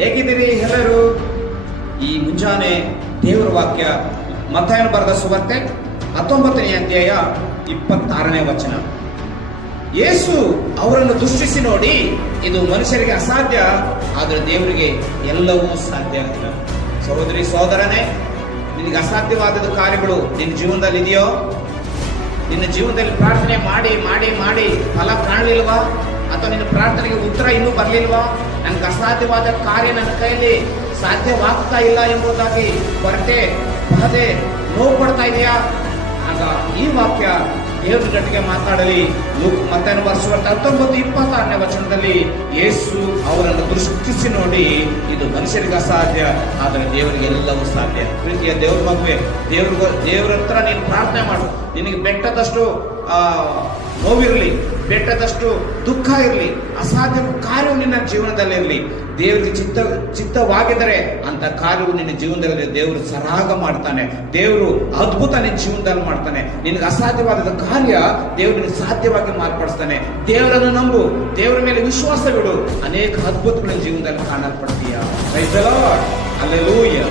ಹೇಗಿದ್ದೀರಿ ಎಲ್ಲರೂ? ಈ ಮುಂಜಾನೆ ದೇವರ ವಾಕ್ಯ ಮತ್ತಾಯನು ಬರೆದ ಸುವಾರ್ತೆ 19ನೇ ಅಧ್ಯಾಯ 26ನೇ ವಚನ. ಯೇಸು ಅವರನ್ನು ದೃಷ್ಟಿಸಿ ನೋಡಿ, ಇದು ಮನುಷ್ಯರಿಗೆ ಅಸಾಧ್ಯ, ಆದರೆ ದೇವರಿಗೆ ಎಲ್ಲವೂ ಸಾಧ್ಯ. ಸಹೋದರಿ ಸಹೋದರನೇ, ನಿನಗೆ ಅಸಾಧ್ಯವಾದ ಕಾರ್ಯಗಳು ನಿನ್ನ ಜೀವನದಲ್ಲಿ ಇದೆಯೋ? ನಿನ್ನ ಜೀವನದಲ್ಲಿ ಪ್ರಾರ್ಥನೆ ಮಾಡಿ ಮಾಡಿ ಮಾಡಿ ಫಲ ಕಾಣಲಿಲ್ವಾ? ಅಥವಾ ನಿನ್ನ ಪ್ರಾರ್ಥನೆಗೆ ಉತ್ತರ ಇನ್ನೂ ಬರಲಿಲ್ವಾ? ನನಗೆ ಅಸಾಧ್ಯವಾದ ಕಾರ್ಯ ನನ್ನ ಕೈಯಲ್ಲಿ ಸಾಧ್ಯವಾಗ್ತಾ ಇಲ್ಲ ಎಂಬುದಾಗಿ ಕೊರತೆ, ಬಾಧೆ, ನೋವು ಪಡ್ತಾ ಇದೆಯಾ? ಆಗ ಈ ವಾಕ್ಯ ದೇವರ ಜೊತೆಗೆ ಮಾತಾಡಲಿ. ಮತ್ತಾಯನು ಬರೆದ ಸುವಾರ್ತೆ 19:26ನೇ ವಚನದಲ್ಲಿ ಯೇಸು ಅವರನ್ನು ದೃಷ್ಟಿಸಿ ನೋಡಿ, ಇದು ಮನುಷ್ಯರಿಗೆ ಅಸಾಧ್ಯ, ಆದರೆ ದೇವರಿಗೆ ಎಲ್ಲವೂ ಸಾಧ್ಯ. ಪ್ರೀತಿಯ ದೇವ್ರ ಮಗುವೆ, ದೇವ್ರ ಹತ್ರ ನೀನು ಪ್ರಾರ್ಥನೆ ಮಾಡು. ನಿನಗೆ ಬೆಟ್ಟದಷ್ಟು ನೋವಿರಲಿ, ಬೆಟ್ಟದಷ್ಟು ದುಃಖ ಇರಲಿ, ಅಸಾಧ್ಯ ಕಾರ್ಯವು ನಿನ್ನ ಜೀವನದಲ್ಲಿರಲಿ, ದೇವರಿಗೆ ಚಿತ್ತವಾಗಿದ್ದರೆ ಅಂತ ಕಾರ್ಯವು ನಿನ್ನ ಜೀವನದಲ್ಲಿ ದೇವರು ಸರಾಗ ಮಾಡ್ತಾನೆ. ದೇವರು ಅದ್ಭುತ ನಿನ್ನ ಜೀವನದಲ್ಲಿ ಮಾಡ್ತಾನೆ. ನಿನಗೆ ಅಸಾಧ್ಯವಾದ ಕಾರ್ಯ ದೇವರು ಸಾಧ್ಯವಾಗಿ ಮಾರ್ಪಡಿಸ್ತಾನೆ. ದೇವರನ್ನು ನಂಬು, ದೇವರ ಮೇಲೆ ವಿಶ್ವಾಸವಿಡು, ಅನೇಕ ಅದ್ಭುತಗಳ ಜೀವನದಲ್ಲಿ ಕಾಣಲ್ಪಡ್ತೀಯ. Praise the Lord. ಹಲ್ಲೆಲೂಯಾ.